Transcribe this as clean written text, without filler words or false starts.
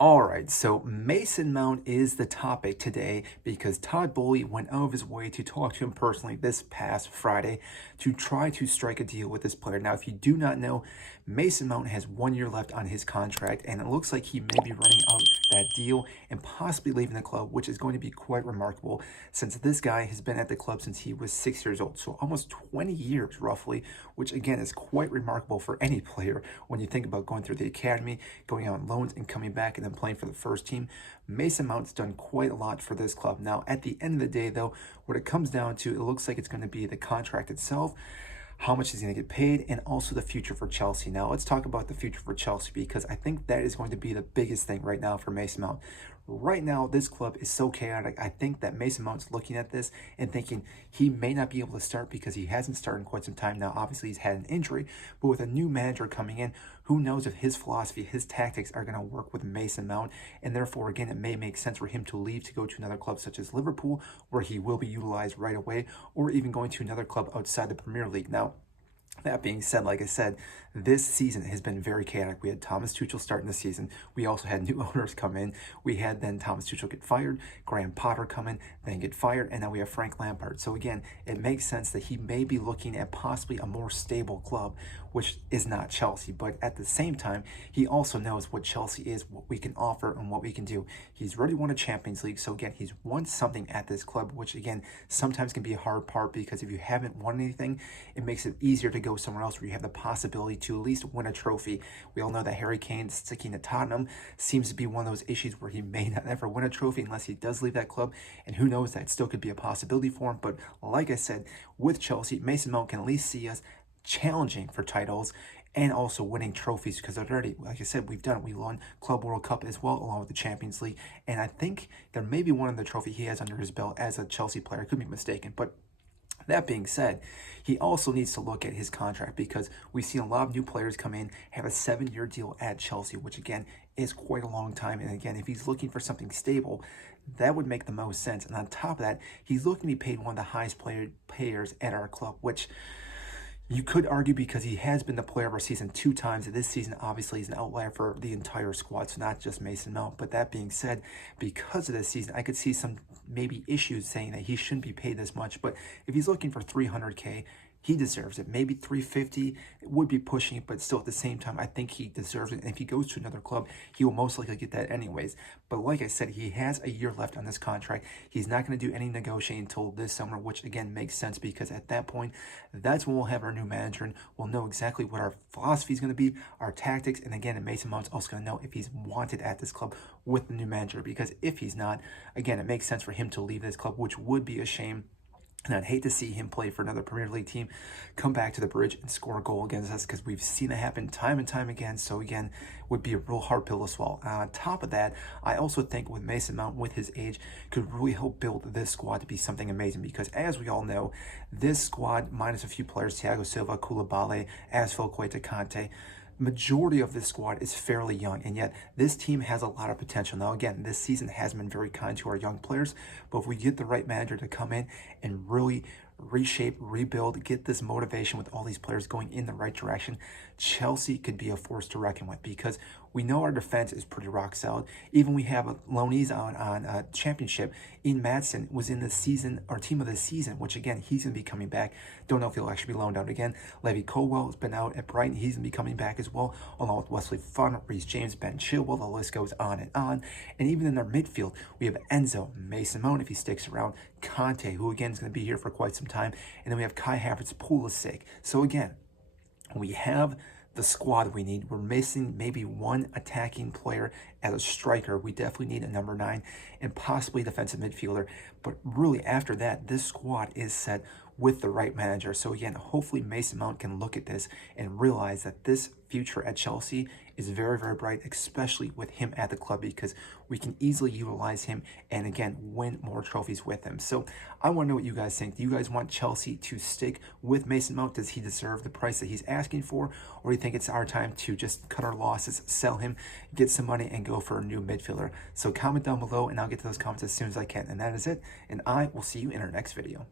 All right, so Mason Mount is the topic today because Todd Boehly went out of his way to talk to him personally this past Friday to try to strike a deal with this player. Now, if you do not know, Mason Mount has 1 year left on his contract, and it looks like he may be running out that deal and possibly leaving the club, which is going to be quite remarkable since this guy has been at the club since he was 6 years old. So almost 20 years roughly, which again is quite remarkable for any player when you think about going through the academy, going out on loans and coming back and then playing for the first team. Mason Mount's done quite a lot for this club. Now, at the end of the day, though, what it comes down to, it looks like it's going to be the contract itself, how much he's going to get paid, and also the future for Chelsea. Now, let's talk about the future for Chelsea because I think that is going to be the biggest thing right now for Mason Mount. Right now, this club is so chaotic. I think that Mason Mount's looking at this and thinking he may not be able to start because he hasn't started in quite some time now. Obviously, he's had an injury, but with a new manager coming in, who knows if his philosophy, his tactics are going to work with Mason Mount, and therefore, again, it may make sense for him to leave to go to another club such as Liverpool, where he will be utilized right away, or even going to another club outside the Premier League. Now, that being said, like I said, this season has been very chaotic. We had Thomas Tuchel starting the season. We also had new owners come in. We had then Thomas Tuchel get fired, Graham Potter come in, then get fired, and now we have Frank Lampard. So again, it makes sense that he may be looking at possibly a more stable club, which is not Chelsea. But at the same time, he also knows what Chelsea is, what we can offer, and what we can do. He's already won a Champions League. So again, he's won something at this club, which again, sometimes can be a hard part because if you haven't won anything, it makes it easier to go somewhere else where you have the possibility to at least win a trophy. We all know that Harry Kane sticking to Tottenham seems to be one of those issues where he may not ever win a trophy unless he does leave that club, and who knows, that still could be a possibility for him. But like I said, with Chelsea, Mason Mount can at least see us challenging for titles and also winning trophies because already, like I said, we've done it. We won Club World Cup as well, along with the Champions League, and I think there may be one of the trophy he has under his belt as a Chelsea player. I could be mistaken, but that being said, he also needs to look at his contract because we've seen a lot of new players come in, have a 7-year deal at Chelsea, which again is quite a long time. And again, if he's looking for something stable, that would make the most sense. And on top of that, he's looking to be paid one of the highest players at our club, which you could argue because he has been the player of our season 2 times. And this season, obviously, is an outlier for the entire squad, so not just Mason Mount. But that being said, because of this season, I could see some maybe issues saying that he shouldn't be paid this much. But if he's looking for 300K, he deserves it. Maybe 350, it would be pushing it, but still at the same time, I think he deserves it. And if he goes to another club, he will most likely get that anyways. But like I said, he has a year left on this contract. He's not going to do any negotiating until this summer, which again makes sense because at that point, that's when we'll have our new manager and we'll know exactly what our philosophy is going to be, our tactics. And again, Mason Mount's also going to know if he's wanted at this club with the new manager, because if he's not, again, it makes sense for him to leave this club, which would be a shame. And I'd hate to see him play for another Premier League team, come back to the bridge and score a goal against us because we've seen it happen time and time again. So again, would be a real hard pill to swallow. On top of that, I also think with Mason Mount, with his age, could really help build this squad to be something amazing because as we all know, this squad, minus a few players, Thiago Silva, Koulibaly, Azpilicueta, Conte, majority of this squad is fairly young, and yet this team has a lot of potential. Now, again, this season has been very kind to our young players, but if we get the right manager to come in and really reshape, rebuild, get this motivation with all these players going in the right direction, Chelsea could be a force to reckon with because we know our defense is pretty rock solid. Even we have a loanees on a championship. Ian Maatsen was in the season, or team of the season, which again, he's going to be coming back. Don't know if he'll actually be loaned out again. Levy Colwell has been out at Brighton. He's going to be coming back as well, along with Wesley Fun, Reece James, Ben Chilwell. The list goes on and on. And even in their midfield, we have Enzo, Mason Mount if he sticks around, Conte, who again is going to be here for quite some time. And then we have Kai Havertz, Pulisic. So again, we have the squad we need. We're missing maybe one attacking player as a striker. We definitely need a number 9 and possibly defensive midfielder. But really after that, this squad is set with the right manager. So again, hopefully Mason Mount can look at this and realize that this future at Chelsea is very, very bright, especially with him at the club because we can easily utilize him and again, win more trophies with him. So I want to know what you guys think. Do you guys want Chelsea to stick with Mason Mount? Does he deserve the price that he's asking for? Or do you think it's our time to just cut our losses, sell him, get some money and go for a new midfielder? So comment down below and I'll get to those comments as soon as I can. And that is it. And I will see you in our next video.